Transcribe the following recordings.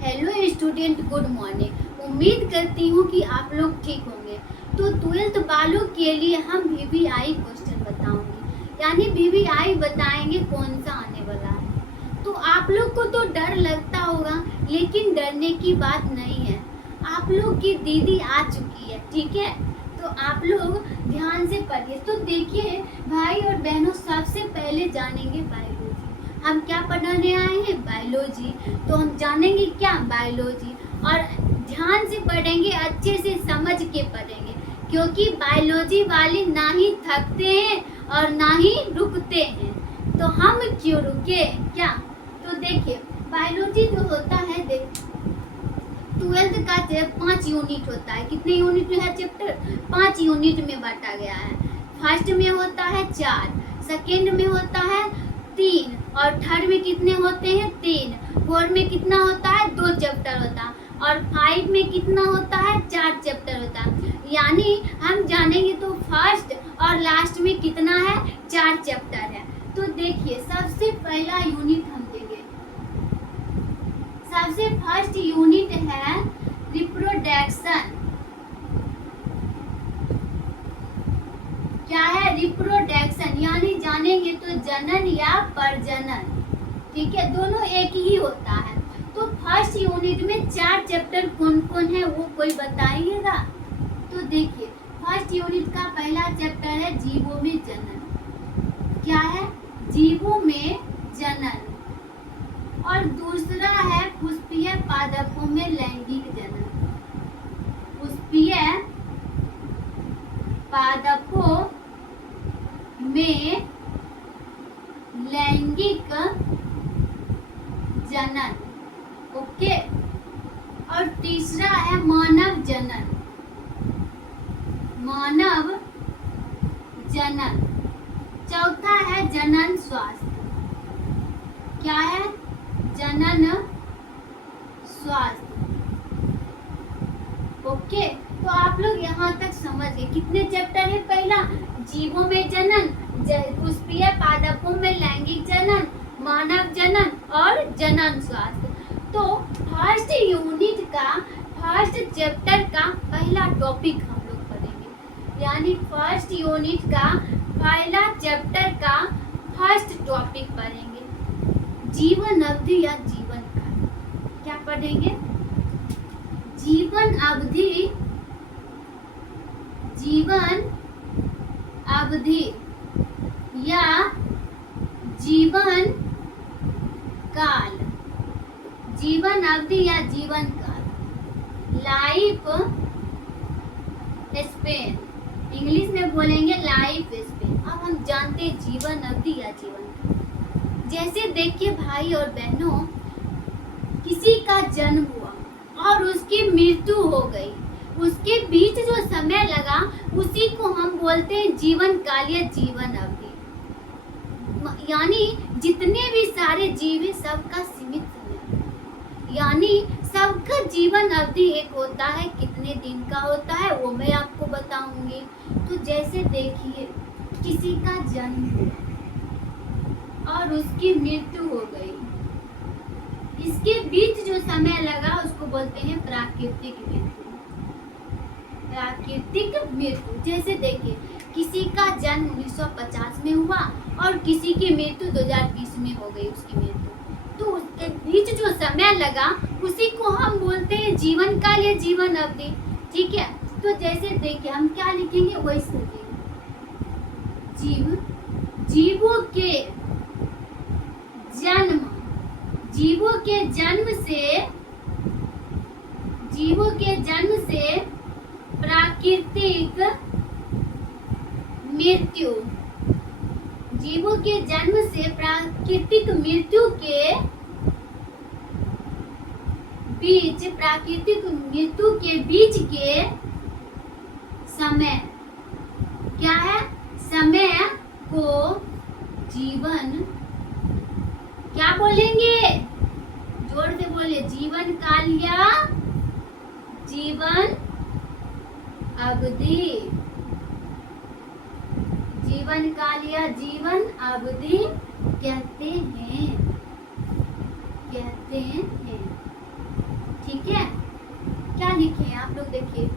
Hello student, good morning. उम्मीद करती हूँ कि आप लोग ठीक होंगे। तो 12th वालों के लिए हम वीवीआई क्वेश्चन बताऊंगी, यानी वीवीआई बताएंगे कौन सा आने वाला है। तो आप लोग को तो डर लगता होगा, लेकिन डरने की बात नहीं है। आप लोग की दीदी आ चुकी है, ठीक है। तो आप लोग ध्यान से पढ़िए। तो देखिए भाई और बहनों, सबसे पहले जानेंगे बायोलॉजी। हम क्या पढ़ने आए हैं? बायोलॉजी। तो हम जानेंगे क्या? बायोलॉजी। और ध्यान से पढ़ेंगे, अच्छे से समझ के पढ़ेंगे, क्योंकि बायोलॉजी वाले ना ही थकते हैं और ना ही रुकते हैं। तो हम क्यों रुके क्या? तो देखिए बायोलॉजी जो होता है, 12th का 5 यूनिट होता है। कितने यूनिट में है चैप्टर? 5 यूनिट में बांटा गया है। फर्स्ट में होता है 4, सेकेंड में होता है 3, और थर्ड में कितने होते हैं? 3। फोर्थ में कितना होता है? 2 चैप्टर होता है। और 5 में कितना होता है? 4 चैप्टर होता है। यानी हम जानेंगे तो फर्स्ट और लास्ट में कितना है? 4 चैप्टर है। तो देखिए सबसे पहला यूनिट हम देंगे। सबसे फर्स्ट यूनिट है रिप्रोडक्शन। क्या है? रिप्रोडक्शन, यानी जानेंगे तो जनन या प्रजनन, ठीक है। दोनों एक ही होता है। तो फर्स्ट यूनिट में 4 चैप्टर कौन कौन है वो कोई बताइएगा। तो देखिए फर्स्ट यूनिट का पहला चैप्टर है जीवों में जनन। क्या है? जीवों में जनन। और दूसरा है पुष्पीय पादपों में लैंगिक जनन। पुष्पीय पादपों में लैंगिक जनन, ओके। और तीसरा है मानव जनन। मानव जनन। चौथा है जनन स्वास्थ्य। क्या है? जनन स्वास्थ्य, ओके। तो आप लोग यहाँ तक समझ गए। कितने चैप्टर है? पहला जीवों में जनन, पुष्पीय पादपों में लैंगिक जनन, मानव जनन और जनन स्वास्थ्य। तो फर्स्ट यूनिट का फर्स्ट चैप्टर का पहला टॉपिक हम लोग पढ़ेंगे, यानी फर्स्ट यूनिट का पहला चैप्टर का फर्स्ट टॉपिक पढ़ेंगे, जीवन अवधि या जीवन काल। क्या पढ़ेंगे? जीवन अवधि, जीवन अवधि या जीवन काल। जीवन अवधि या जीवन काल, लाइफ स्पेन, इंग्लिश में बोलेंगे लाइफ स्पेन। अब हम जानते हैं जीवन अवधि या जीवन काल। जैसे देखिए भाई और बहनों, किसी का जन्म हुआ और उसकी मृत्यु हो गई, उसके बीच जो समय लगा उसी को हम बोलते हैं जीवन काल या जीवन अवधि। यानी जितने भी सारे जीव हैं सबका सीमित समय, यानी सबका जीवन अवधि एक होता है। कितने दिन का होता है वो मैं आपको बताऊंगी। तो जैसे देखिए किसी का जन्म हुआ और उसकी मृत्यु हो गई, इसके बीच जो समय लगा उसको बोलते हैं प्राकृतिक मृत्यु। प्राकृतिक मृत्यु। जैसे देखिए किसी का जन्म 1950 में हुआ और किसी की मृत्यु 2020 में हो गई, उसकी मृत्यु। तो उसके बीच जो समय लगा उसी को हम बोलते हैं जीवन काल या जीवन अवधि, ठीक है। तो जैसे देखिए हम क्या लिखेंगे वैसे लिखेंगे। जीवों के जन्म, जीवों के जन्म से प्राकृतिक मृत्यु, जीवों के जन्म से प्राकृतिक मृत्यु के बीच, प्राकृतिक मृत्यु के बीच के समय, क्या है? समय को जीवन, क्या बोलेंगे? जोर से बोले, जीवन काल या जीवन अवधि। जीवन काल या जीवन अवधि कहते हैं। ठीक है, क्या लिखे हैं आप लोग देखिए,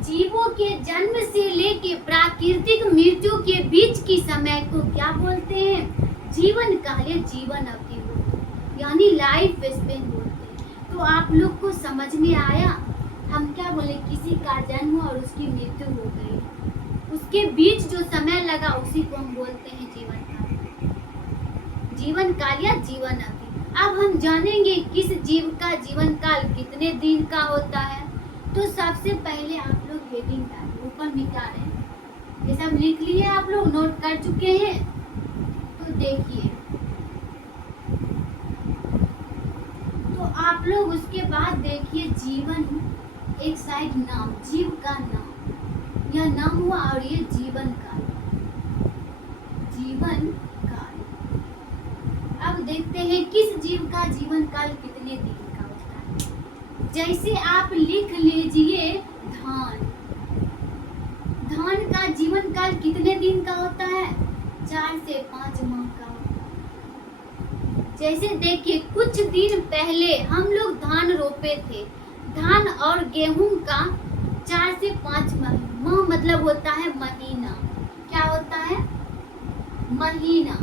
जीवों के जन्म से लेके प्राकृतिक मृत्यु के बीच की समय को क्या बोलते हैं? जीवन काल या जीवन अवधि बोलते हैं, यानी लाइफ स्पेन बोलते हैं। तो आप लोग को समझ में आया, हम क्या बोले, किसी का जन्म हुआ और उसकी मृत्यु हो गई, उसके बीच जो समय लगा उसी को हम बोलते हैं जीवन काल, जीवन काल या जीवन अवधि। अब हम जानेंगे किस जीव का जीवन काल कितने दिन का होता है। तो सबसे पहले आप लोग हेडिंग डालिए, ऊपर मिटा रहे हैं, ये सब लिख लिए आप लोग, नोट कर चुके हैं। तो देखिए, तो आप लोग उसके बाद देखिए जीवन, एक साइड नाम, जीव का नाम, यह नाम हुआ और ये जीवन काल, जीवन काल। अब देखते हैं किस जीव का जीवन काल कितने दिन का होता है। जैसे आप लिख लीजिए धान, धान का जीवन काल कितने दिन का होता है? 4 से 5 माह का होता है। जैसे देखिए, कुछ दिन पहले हम लोग धान रोपे थे, धान और गेहूं का 4 से 5 माह मतलब होता है महीना। क्या होता है? महीना।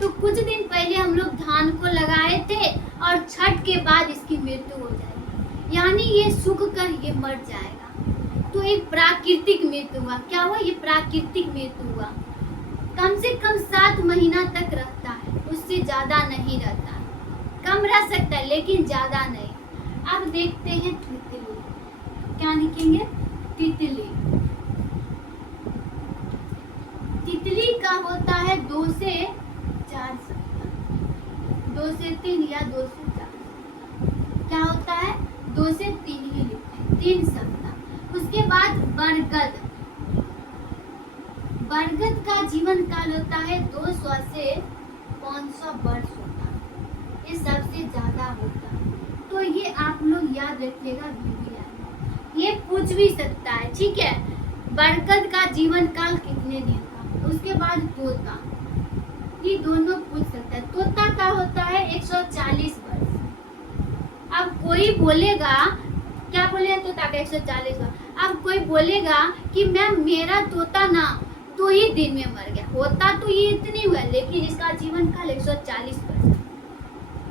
तो कुछ दिन पहले हम लोग धान को लगाए थे और छठ के बाद इसकी मृत्यु हो जाएगी, यानी ये सूख कर ये मर जाएगा। तो एक प्राकृतिक मृत्यु हुआ। क्या हुआ? ये प्राकृतिक मृत्यु हुआ। कम से कम 7 महीना तक रहता है, उससे ज्यादा नहीं रहता है। कम रह सकता है लेकिन ज्यादा नहीं। अब देखते हैं तितली, क्या लिखेंगे? तितली। तितली का होता है 2 से 4 सप्ताह, 2 से 3 या 2 से 4। क्या होता है? 2 से 3 ही लिखते हैं, 3 सप्ताह। उसके बाद बरगद, बरगद का जीवन काल होता है 200 से 500 वर्ष होता है, ये सबसे ज्यादा होता है। तो ये आप लोग याद रखिएगा, VVI ये पूछ भी सकता है, ठीक है। बरगद का जीवन काल कितने दिन का? उसके बाद तोता, ये दोनों पूछ सकता है। तोता का होता है 140 वर्ष। अब कोई बोलेगा, क्या बोले तोता का 140 वर्ष। अब कोई बोलेगा कि मैम मेरा तोता ना 2 ही दिन में मर गया, होता तो ये इतनी हुआ लेकिन इसका जीवन काल 140 वर्ष।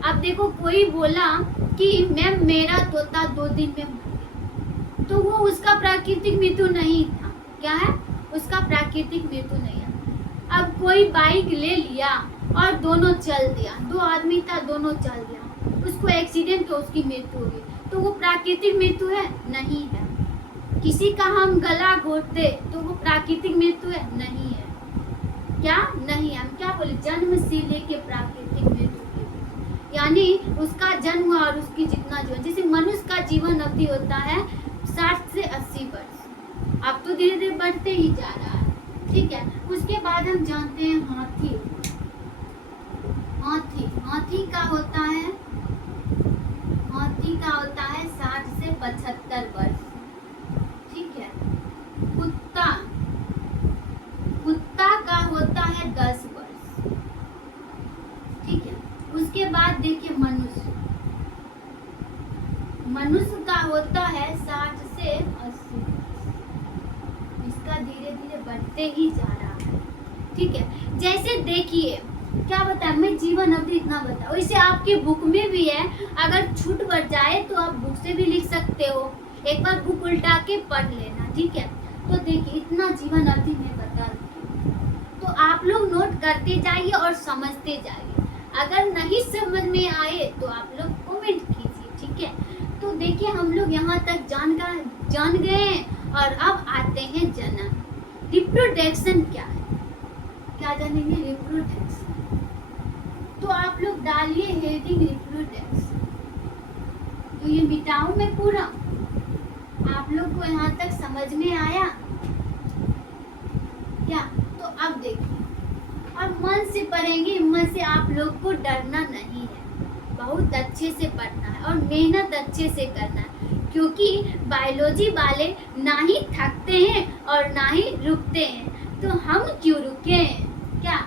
अब देखो, कोई बोला कि मैम मेरा तोता 2 दिन में मर गया, तो वो उसका प्राकृतिक मृत्यु नहीं था। क्या है? उसका प्राकृतिक मृत्यु नहीं है। अब कोई बाइक ले लिया और दोनों चल दिया, 2 आदमी था, दोनों चल दिया, उसको एक्सीडेंट हो, उसकी मृत्यु हो गई, तो वो प्राकृतिक मृत्यु है? नहीं है। किसी का हम गला घोट दे तो वो प्राकृतिक मृत्यु है? नहीं है। क्या नहीं? हम क्या बोले? जन्म से लेके प्राकृतिक मृत्यु के बीच, यानी उसका जन्म और उसकी जितना जीवन, जैसे मनुष्य का जीवन अवधि होता है 60 से 80 वर्ष, अब तो धीरे धीरे बढ़ते ही जा रहा है, ठीक है। उसके बाद हम जानते हैं हाथी। हाथी, हाथी का होता है, हाथी का होता है 60 से 75 वर्ष, ठीक है। कुत्ता, कुत्ता का होता है 10 वर्ष, ठीक है। उसके बाद देखिए मनुष्य, मनुष्य का होता है 60 से 80 वर्ष, इसका धीरे धीरे बढ़ते ही जा रहा है, ठीक है। जैसे देखिए, क्या बताया मैं, जीवन अवधि इतना बताओ, इसे आपके बुक में भी है, अगर छूट बढ़ जाए तो आप बुक से भी लिख सकते हो, एक बार बुक उल्टा के पढ़ लेना, ठीक है। तो देखिए, इतना जीवन अवधि में बता दी, तो आप लोग नोट करते जाइए और समझते जाइए। अगर नहीं समझ में आए तो आप लोग कमेंट कीजिए, ठीक है। तो देखिए, हम लोग यहाँ तक जान गए और अब आते हैं जनन। रिप्रोडक्शन क्या है? क्या जानेंगे? रिप्रोडक्शन। तो आप लोग डालिए हेडिंग रिप्रोडक्शन। तो ये मिटाऊं मैं पूरा? आप लोग को यहाँ तक समझ में आया क्या? तो अब देखिए, अब मन से पढ़ेंगे, मन से आप लोग को डरना नहीं है, बहुत अच्छे से पढ़ना है और मेहनत अच्छे से करना है, क्योंकि बायोलॉजी वाले ना ही थकते हैं और ना ही रुकते हैं, तो हम क्यों रुके? क्या?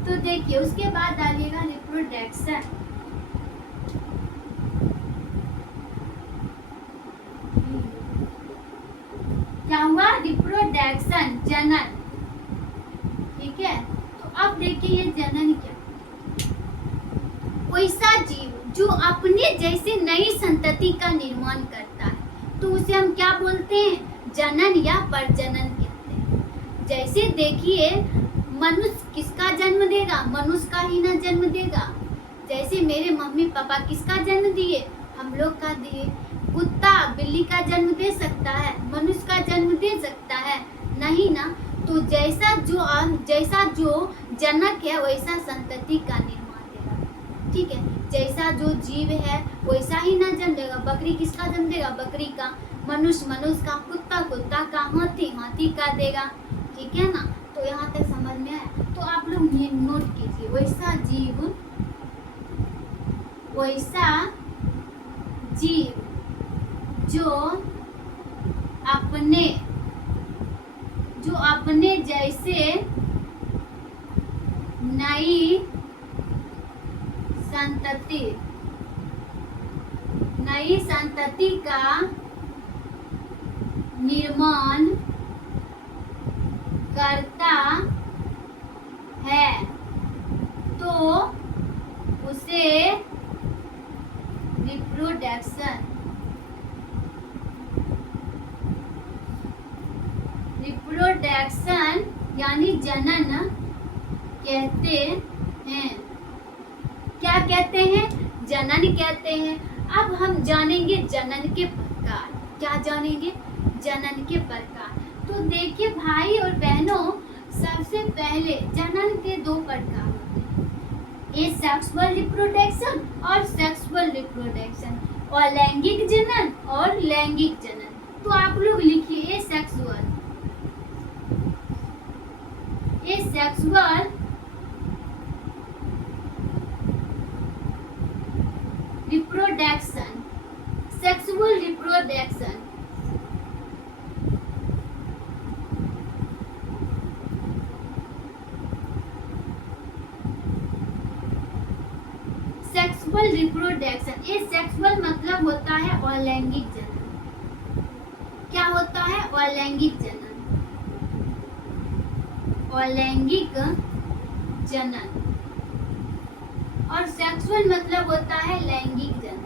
तो देखिए, उसके बाद डालिएगा रिप्रोडक्शन। जनन, ठीक है। तो अब देखिए ये जनन क्या, वैसा जीव जो अपने जैसे नई संतति का निर्माण करता है, तो उसे हम क्या बोलते हैं, जनन या प्रजनन कहते हैं। जैसे देखिए मनुष्य किसका जन्म देगा, मनुष्य का ही ना जन्म देगा। जैसे मेरे मम्मी पापा किसका जन्म दिए, हम लोग का दिए। कुत्ता बिल्ली का जन्म दे सकता है, मनुष्य का जन्म दे सकता है, नहीं ना। तो जैसा जो जनक है वैसा संतति का निर्माण देगा, ठीक है। जैसा जो जीव है वैसा ही ना जन्म देगा। बकरी किसका जन्म देगा, बकरी का। मनुष्य का। कुत्ता का। हाथी का देगा, ठीक है ना। तो यहाँ तक समझ में आया। तो आप लोग नोट कीजिए, वैसा जीव जो अपने जैसे नई संतति का निर्माण करता है, तो उसे रिप्रोडक्शन यानी जनन कहते हैं। क्या कहते हैं, जनन कहते हैं। अब हम जानेंगे जनन के प्रकार। क्या जानेंगे, जनन के प्रकार। तो देखिए भाई और बहनों, सबसे पहले जनन के दो प्रकार होते हैं, एसेक्सुअल रिप्रोडक्शन और सेक्सुअल रिप्रोडक्शन, और लैंगिक जनन और लैंगिक जनन। तो आप लोग लिखिए asexual reproduction, sexual reproduction. Sexual reproduction, ये सेक्सुअल मतलब होता है अलैंगिक जनन। क्या होता है, अलैंगिक जनन। अलैंगिक जनन। और सेक्सुअल मतलब होता है लैंगिक जनन।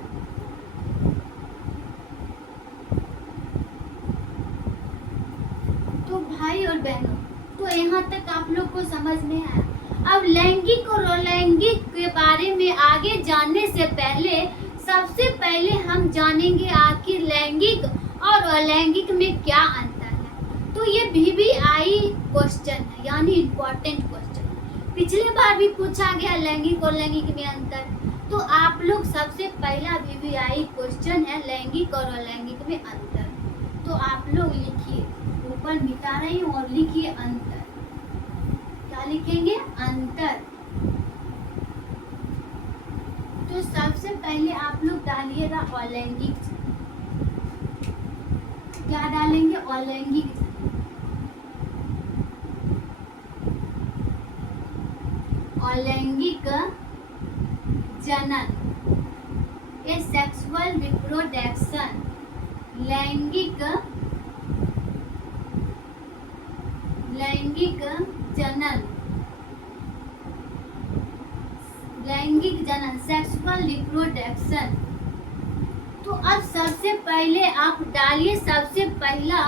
तो भाई और बहनों, तो यहाँ तक आप लोग को समझ में आया। अब लैंगिक और अलैंगिक के बारे में आगे जानने से पहले सबसे पहले हम जानेंगे आखिर लैंगिक और अलैंगिक में क्या अंतर है। तो ये VVI क्वेश्चन है, यानी इम्पोर्टेंट क्वेश्चन है। पिछले बार भी पूछा गया लैंगिक और लैंगिक में अंतर। तो आप लोग सबसे पहला VVI क्वेश्चन है लैंगिक और अलैंगिक में अंतर। तो आप लोग लिखिए, ऊपर मिटा रही हूँ और लिखिए अंतर। क्या लिखेंगे, अंतर। तो सबसे पहले आप लोग डालिएगा अलैंगिक। क्या डालेंगे, अलैंगिक। अलैंगिक जनन, ए सेक्सुअल रिप्रोडक्शन। लैंगिक जनन, लैंगिक जनन, सेक्सुअल रिप्रोडक्शन। तो अब सबसे पहले आप डालिए सबसे पहला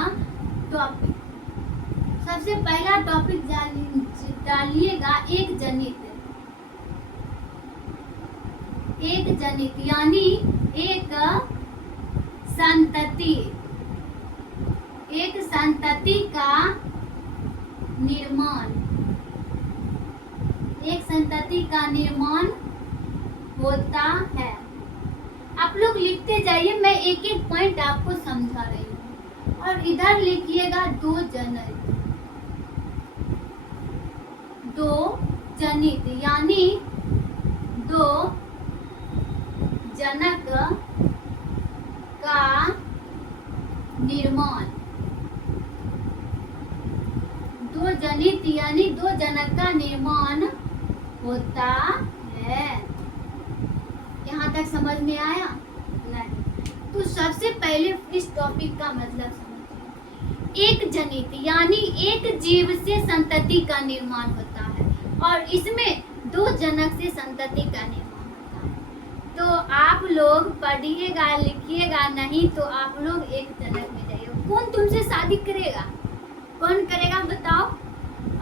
टॉपिक डालिएगा एक जनित यानी एक संतति का निर्माण। एक संतति का निर्माण होता है। आप लोग लिखते जाइए, मैं एक एक पॉइंट आपको समझा रही हूँ। और इधर लिखिएगा दो जनित यानी दो जनक का निर्माण। दो जनित यानी दो जनक का निर्माण होता है। यहाँ तक समझ में आया? नहीं। तो सबसे पहले इस टॉपिक का मतलब समझिए। एक जनित यानी एक जीव से संतति का निर्माण होता है और इसमें दो जनक से संतति का निर्माण होता है। तो आप लोग पढ़िएगा लिखिएगा, नहीं तो आप लोग एक जनक में जाइए। कौन तुमसे शादी करेगा? कौन करेगा बताओ?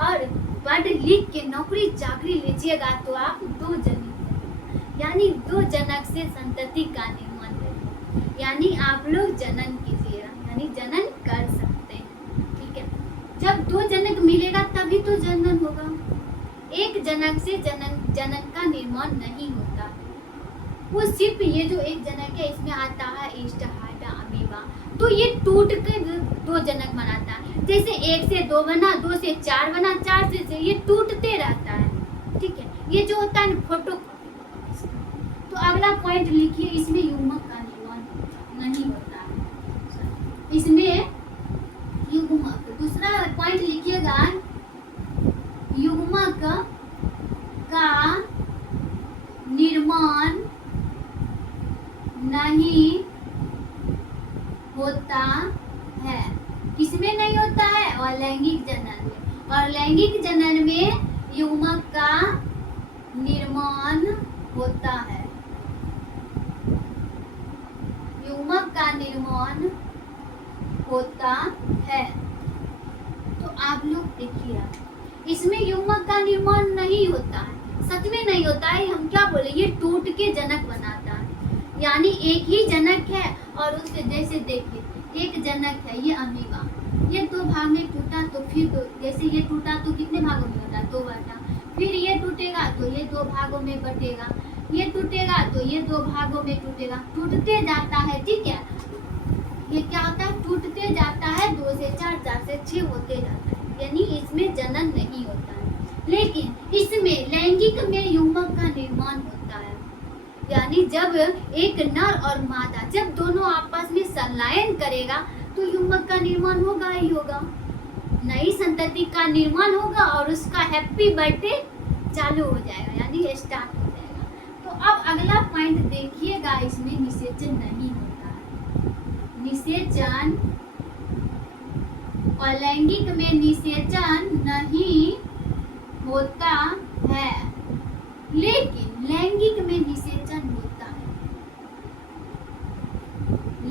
और पढ़ लिख के नौकरी चाकरी लीजिएगा तो आप दो जनित यानी दो जनक से संतति का निर्माण करेंगे, यानी आप लोग जनन कीजिएगा, यानी जनन कर सकते हैं। ठीक है, जब दो जनक मिलेगा तभी तो जनन होगा। एक जनक से जनन का निर्माण नहीं होता। वो सिर्फ ये जो एक जनक है इसमें आता है ईस्ट, हाइड्रा, अमीबा, तो ये टूट कर दो जनक बनाता है। जैसे एक से दो बना, दो से चार बना, चार से 6, ये टूटते रहता है। ठीक है, ये जो होता है फोटो। तो अगला पॉइंट लिखिए, इसमें युग्मक का निर्माण नहीं होता है। इसमें युग्मक, दूसरा पॉइंट लिखिएगा, युग्मक का निर्माण नहीं होता है। किसमें नहीं होता है? अलैंगिक जनन में। और लैंगिक जनन में युग्मक का निर्माण होता है। युग्मक का निर्माण होता है। तो आप लोग देखिए, इसमें युग्मक का निर्माण नहीं होता है, सच में नहीं होता है। हम क्या बोले, ये टूट के जनक बनाता है, यानी एक ही जनक है और उससे जैसे देखिए एक जनक है ये अमीबा, ये दो भाग में टूटा तो फिर दो, जैसे ये टूटा तो कितने भागों में होता है? दो बटा। फिर ये टूटेगा तो ये दो भागों में बटेगा, ये टूटेगा तो ये दो भागों में टूटेगा, टूटते जाता है। ठीक है, ये क्या होता है? टूटते जाता है, 2 से 4, 4 से 6 होते जाता है, यानी इसमें जनन नहीं होता है। लेकिन इसमें लैंगिक में युग्मक का निर्माण होता है, यानी जब एक नर और मादा जब दोनों आपस में संलयन करेगा तो युग्मक का निर्माण होगा ही होगा, नई संतति का निर्माण होगा और उसका हैप्पी बर्थडे चालू हो जाएगा, यानी स्टार्ट हो जाएगा। तो अब अगला पॉइंट देखिएगा, इसमें निषेचन नहीं होता है। निषेचन, अलैंगिक में निषेचन नहीं होता है, लेकिन लैंगिक में निषेचन होता है।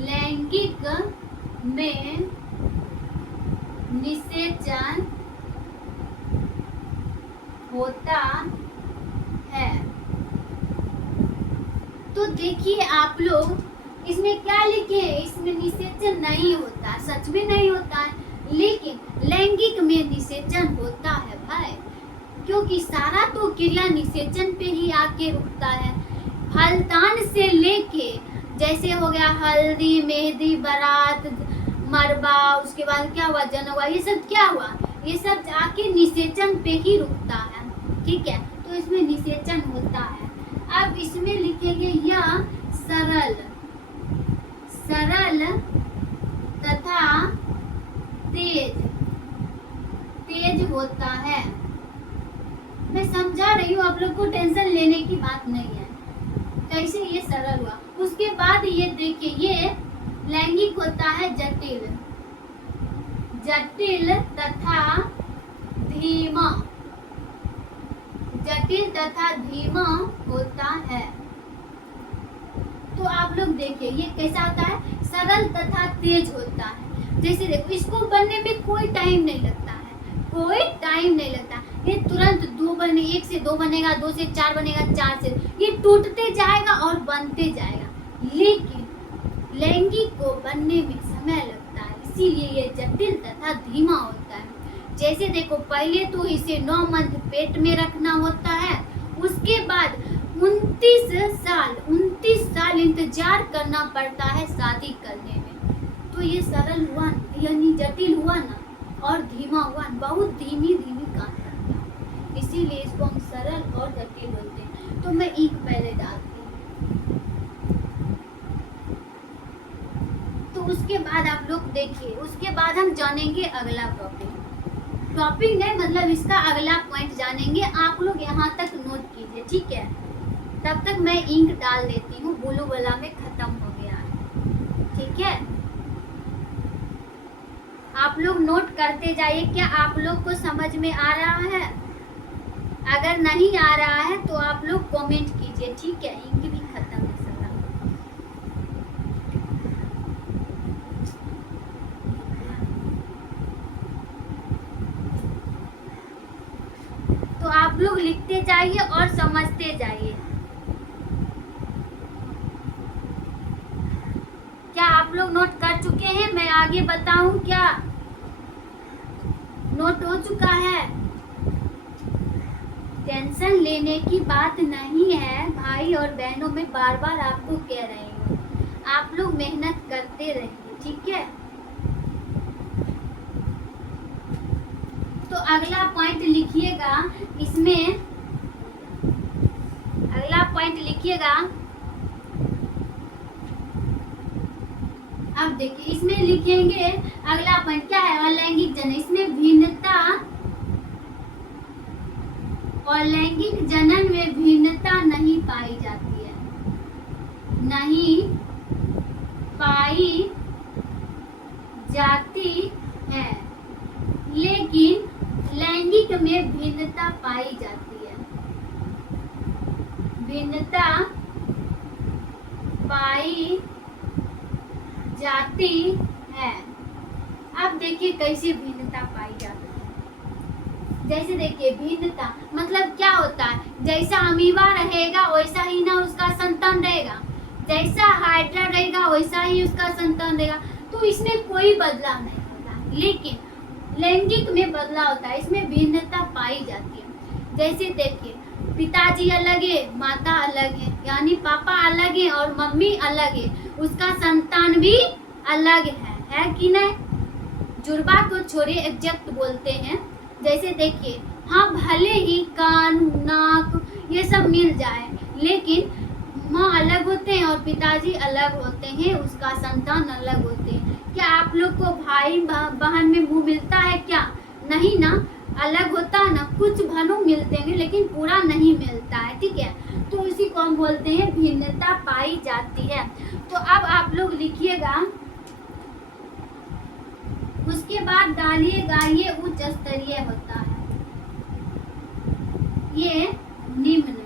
लैंगिक में निषेचन होता है। तो देखिए आप लोग इसमें क्या लिखे हैं, इसमें निषेचन नहीं होता, सच में नहीं होता है, लेकिन लैंगिक में निषेचन होता है भाई, क्योंकि सारा तो क्रिया निषेचन पे ही आके रुकता है। फलदान से लेके जैसे हो गया हल्दी, मेहंदी, बारात, मरबा, उसके बाद क्या हुआ, जन हुआ, ये सब क्या हुआ, ये सब जाके निषेचन पे ही रुकता है। ठीक है, तो इसमें निषेचन होता है। अब इसमें लिखेंगे यह सरल, सरल तथा तेज, तेज होता है। मैं समझा रही हूँ, आप लोग को टेंशन लेने की बात नहीं है। कैसे ये सरल हुआ, उसके बाद ये देखिए, ये लैंगिक होता है जटिल, जटिल तथा धीमा, जटिल तथा धीमा होता है। तो आप लोग देखिए ये कैसा होता है, सरल तथा तेज होता है। जैसे देखो, इसको बनने में कोई टाइम नहीं लगता है, कोई टाइम नहीं लगता, ये तुरंत दो बने, 1 से 2 बनेगा, 2 से 4 बनेगा, 4 से ये टूटते जाएगा और बनते जाएगा। लेकिन लैंगिक को बनने में समय लगता है, इसीलिए ये जटिल तथा धीमा होता है। जैसे देखो, पहले तो इसे 9 मंथ पेट में रखना होता है, उसके बाद 29 साल इंतजार करना पड़ता है शादी करने में। तो ये सरल हुआ यानी जटिल हुआ ना, और धीमा हुआ, बहुत धीमी धीमी काम करता है, इसीलिए इसको हम सरल और जटिल बोलते हैं। तो मैं एक पहले डालती हूँ। तो उसके बाद आप लोग देखिए, उसके बाद हम जानेंगे अगला टॉपिक। टॉपिक नहीं मतलब इसका अगला पॉइंट जानेंगे। आप लोग यहाँ तक नोट कीजिए, ठीक है। तब तक मैं इंक डाल देती हूँ, ब्लू वाला में खत्म हो गया है, ठीक है। आप लोग नोट करते जाइए। क्या आप लोग को समझ में आ रहा है? अगर नहीं आ रहा है तो आप लोग कमेंट कीजिए, ठीक है। इंक भी खत्म है सारा। तो आप लोग लिखते जाइए और समझते जाइए। क्या आप लोग नोट कर चुके हैं? मैं आगे बताऊं क्या? नोट हो चुका है? टेंशन लेने की बात नहीं है भाई और बहनों, मैं बार बार आपको कह रही हूँ, आप लोग मेहनत करते रहिए, ठीक है। तो अगला पॉइंट लिखिएगा, इसमें अगला पॉइंट लिखिएगा। अब देखिए इसमें लिखेंगे अगला पॉइंट क्या है, अलैंगिक जनन। इसमें भिन्नता, अलैंगिक जनन में भिन्नता नहीं पाई जाती है, नहीं पाई जाती है, लेकिन लैंगिक में भिन्नता पाई जाती है, भिन्नता पाई जाती है। अब देखिए कैसे भिन्नता पाई जाती है। जैसे देखिए भिन्नता मतलब क्या होता है, जैसा अमीबा रहेगा वैसा ही ना उसका संतान रहेगा, जैसा हाइड्रा रहेगा वैसा ही उसका संतान रहेगा, तो इसमें कोई बदलाव नहीं होता। लेकिन लैंगिक में बदलाव होता है, इसमें भिन्नता पाई जाती है। जैसे देखिए पिताजी अलग है, माता अलग है, यानी पापा अलग है और मम्मी अलग है, उसका संतान भी अलग है कि नहीं? जुड़वा को छोड़िए, एग्जैक्ट बोलते हैं। जैसे देखिए हाँ भले ही कान नाक ये सब मिल जाए, लेकिन माँ अलग होते हैं और पिताजी अलग होते हैं, उसका संतान अलग होते हैं। क्या आप लोग को भाई बहन में मुंह मिलता है क्या? नहीं ना, अलग होता है ना, कुछ भानु मिलते हैं लेकिन पूरा नहीं मिलता है, ठीक है। तो इसी को हम बोलते हैं भिन्नता पाई जाती है। तो अब आप लोग लिखिएगा, उसके बाद डालिएगा ये उच्च स्तरीय होता है, ये निम्न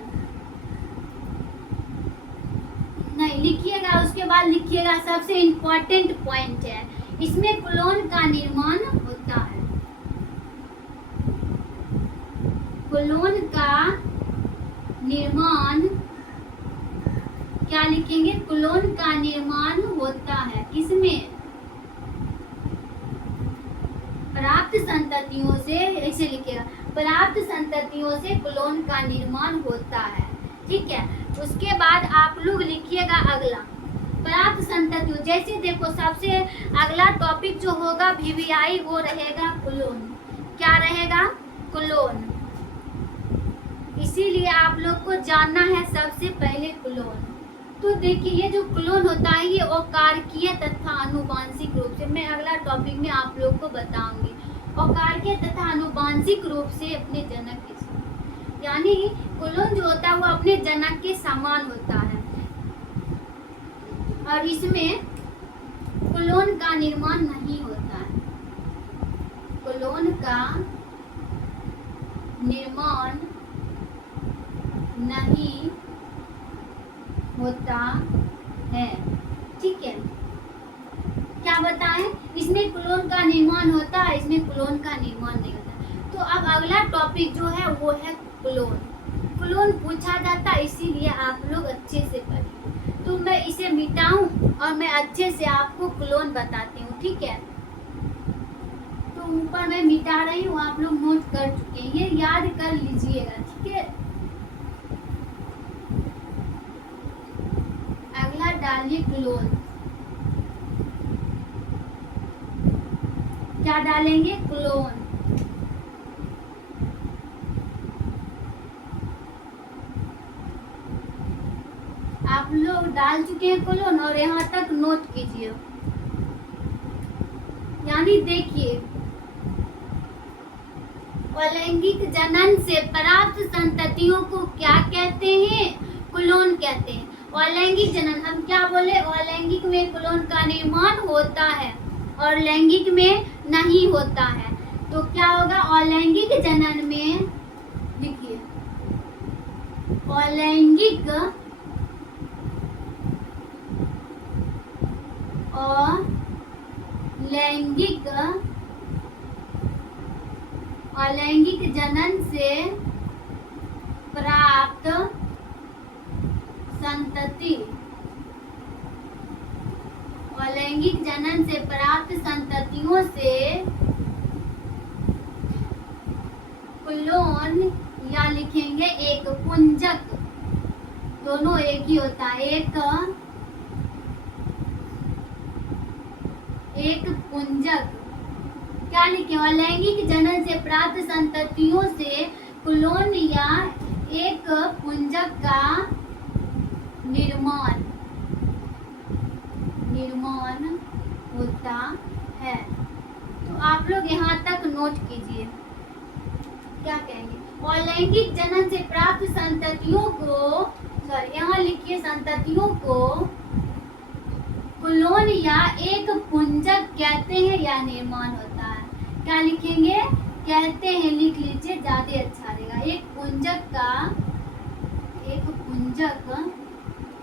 नहीं लिखिएगा। उसके बाद लिखिएगा सबसे इम्पोर्टेंट पॉइंट है, इसमें क्लोन का निर्माण होता है, क्लोन का निर्माण क्या लिखेंगे? क्लोन का निर्माण होता है किसमें? प्राप्त संततियों से, ऐसे लिखेगा, प्राप्त संततियों से क्लोन का निर्माण होता है, ठीक है। उसके बाद आप लोग लिखिएगा अगला प्राप्त संततियों। जैसे देखो सबसे अगला टॉपिक जो होगा वीवीआई वो रहेगा क्लोन। क्या रहेगा? क्लोन। इसीलिए आप लोग को जानना है सबसे पहले क्लोन। तो देखिए ये जो क्लोन होता है ये अकारकीय तथा आनुवांशिक रूप से, मैं अगला टॉपिक में आप लोग को बताऊंगी, अकारकीय तथा आनुवांशिक रूप से अपने जनक के समान, यानी क्लोन जो होता है वो अपने जनक के समान होता है और इसमें क्लोन का निर्माण नहीं होता है, क्लोन का निर्माण नहीं होता है, ठीक है। क्या बताएं? इसमें क्लोन का निर्माण होता है, इसमें क्लोन का निर्माण नहीं होता। तो अब अगला टॉपिक जो है वो है क्लोन। क्लोन पूछा जाता है, इसीलिए आप लोग अच्छे से पढ़िए। तो मैं इसे मिटाऊं और मैं अच्छे से आपको क्लोन बताती हूँ, ठीक है। तो ऊपर मैं मिटा रही हूँ, आप लोग नोट कर चुके हैं, ये याद कर लीजिएगा, ठीक है। अगला डालिए क्लोन। क्या डालेंगे? क्लोन। आप लोग डाल चुके हैं क्लोन और यहाँ तक नोट कीजिए। यानी देखिए अलैंगिक जनन से प्राप्त संततियों को क्या कहते हैं? क्लोन कहते हैं। अलैंगिक जनन हम क्या बोले? अलैंगिक में क्लोन का निर्माण होता है और लैंगिक में नहीं होता है। तो क्या होगा? अलैंगिक जनन में, लिखिए, अलैंगिक और अलैंगिक जनन से प्राप्त संतति, अलैंगिक जनन से प्राप्त संततियों से क्लोन, या लिखेंगे एक पुंजक, दोनों एक ही होता है, एक पुंजक, क्या लिखे? अलैंगिक जनन से प्राप्त संततियों से क्लोन या एक पुंजक का निर्माण होता है। तो आप लोग यहाँ तक नोट कीजिए, क्या कहेंगे? अलैंगिक जनन से प्राप्त संततियों को, यहाँ लिखिए, संततियों को क्लोन या एक पुंजक कहते हैं या निर्माण होता है। क्या लिखेंगे? कहते हैं, लिख लीजिए, ज्यादा अच्छा रहेगा। एक पुंजक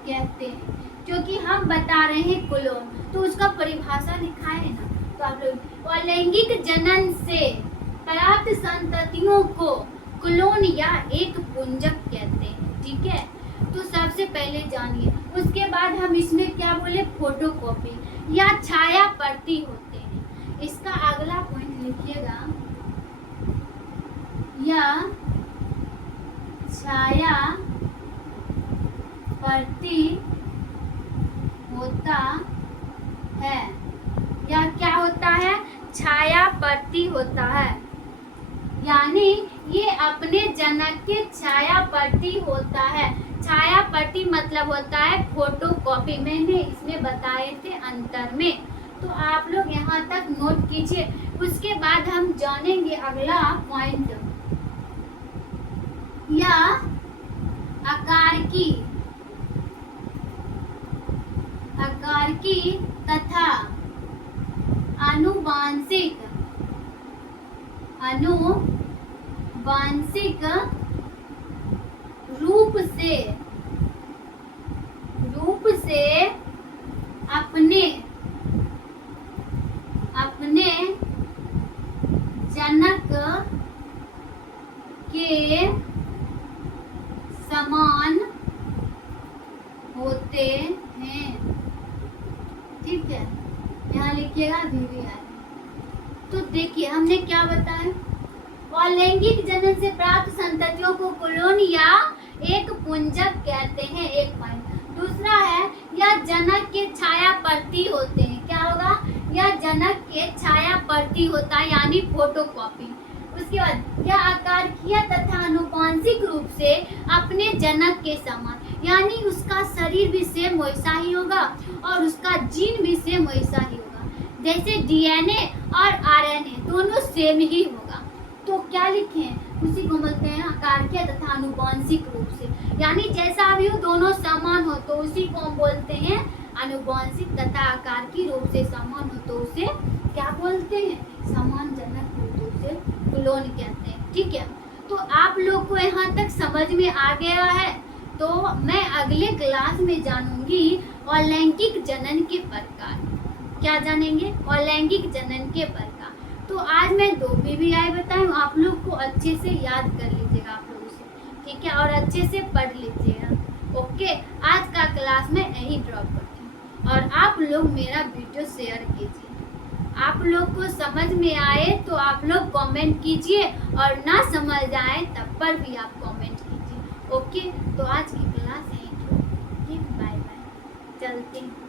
कहते हैं, क्योंकि हम बता रहे हैं क्लोन, तो उसका परिभाषा लिखा है ना। तो आप लोग अलैंगिक जनन से प्राप्त संततियों को क्लोन या एक पुंजक कहते हैं, ठीक है। तो सबसे पहले जानिए, उसके बाद हम इसमें क्या बोले? फोटोकॉपी या छाया प्रति होते हैं। इसका अगला पॉइंट लिखिएगा, या छाया प्रति होता है, या क्या होता है? छाया प्रति होता है, यानी ये अपने जनक के छाया प्रति होता है। छाया प्रति मतलब होता है फोटोकॉपी, मैंने इसमें बताए थे अंतर में। तो आप लोग यहाँ तक नोट कीजिए। उसके बाद हम जानेंगे अगला पॉइंट, या आकारकी तथा आनुवांशिक रूप से अपने जनक के समान होते हैं, ठीक है। यहाँ लिखिएगा VVI। तो देखिए हमने क्या बताया? अलैंगिक जनन से प्राप्त संततियों को क्लोन या एक पुंजक कहते हैं, एक पॉइंट। दूसरा है, या जनक के छाया प्रति होते हैं। क्या होगा? या जनक के छाया प्रति होता है, यानी फोटोकॉपी। उसके बाद या आकारकीय तथा आनुवांशिक रूप से अपने जनक के समान, यानी उसका शरीर भी सेम वैसा ही होगा और उसका जीन भी सेम वैसा ही होगा। जैसे DNA और RNA दोनों सेम ही होगा। तो क्या लिखें? उसी को बोलते हैं आकारकीय तथा आनुवांशिक रूप से, यानी जैसा भी हो दोनों समान हो तो उसी को हम बोलते हैं आनुवांशिक, तथा आकारकीय रूप से समान हो तो उसे क्या बोलते हैं? समान जनक हो तो उसे क्लोन कहते हैं, ठीक है। तो आप लोग को यहाँ तक समझ में आ गया है। तो मैं अगले क्लास में जानूंगी अलैंगिक जनन के प्रकार। क्या जानेंगे? अलैंगिक जनन के प्रकार। तो आज मैं 2 VVI बताऊं, आप लोग को अच्छे से याद कर लीजिएगा आप लोग उसे, ठीक है, और अच्छे से पढ़ लीजिएगा। ओके, आज का क्लास मैं यही ड्रॉप करती हूँ और आप लोग मेरा वीडियो शेयर कीजिए। आप लोग को समझ में आए तो आप लोग कमेंट कीजिए और ना समझ आए तब पर भी आप कमेंट कीजिए। ओके, तो आज की क्लास यही, बाय बाय, चलते हैं।